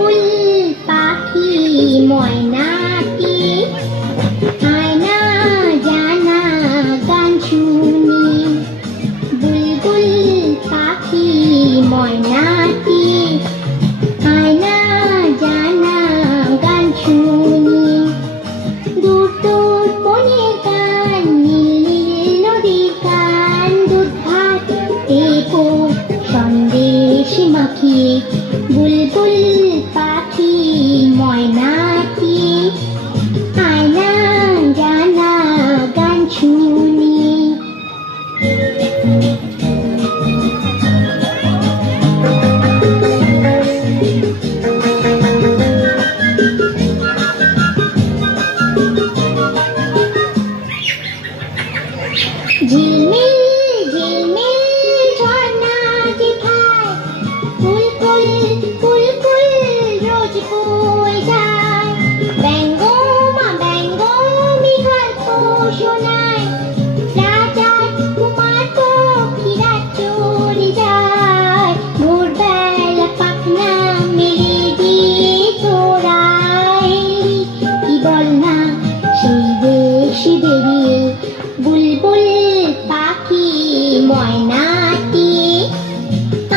বুলবুল পাখি ময়নাটি আয়না জানা গান শুনি বুলবুল পাখি ময়নাটি আয়না জানা গান শুনি দূর দূর বনে গান নীল নীল নদী গান দুধ ভাত দেবো সন্দেশ মাখিয়ে বুলবুল পাখি ময়নাটি আয়না জানা গান শুনি ঝিলমিল ঝিলমিল ঝর্ণা যেথায় ফুল ফুল ফুল রোজ বয়ে যায় ব্যঙ্গ গল্প শোনায় রাজার কুমার পক্ষীরা চলে যায় ভোরবেলা পাখনা মেলে দিয়ে তোরাই কি বল না সেই দেশে বেরিয়ে বুলবুল পাখি ময়নাটি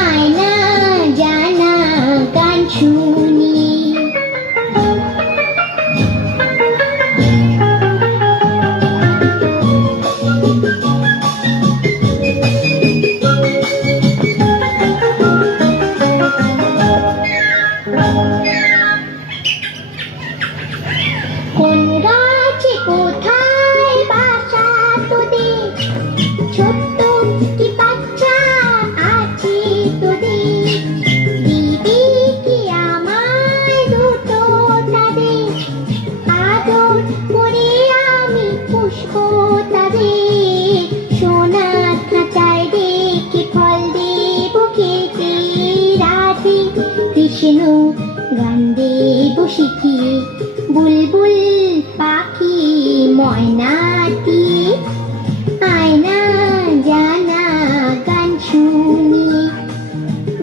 আয়না জানা গান শুনি কোন গাছে কোথায় বাসা তোদের ছোট্ট কি বাচ্চা আছে তোদের দিবি কি আমায় দুটো তাদের আদর করে আমি পুষবো তাদের সোনার খাঁচায় রেখে ফল দেব খেতে রাধে কৃষ্ণ গান দেব শিখিয়ে বুলবুল পাখি ময়নাটি আয়না জানা গান শুনি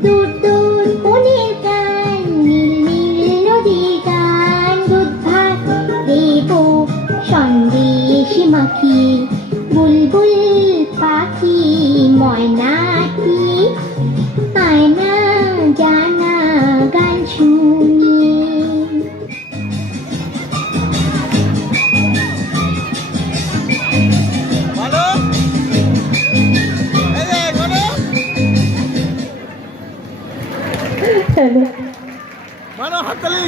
দূর দূর বনের গান নীল নীল নদী গান দুধ ভাত দেব সন্দেশ মাখিয়ে বুলবুল পাখি ময়নাটি আয়না জানা গান শুনি মানো হাততালি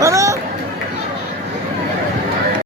মানো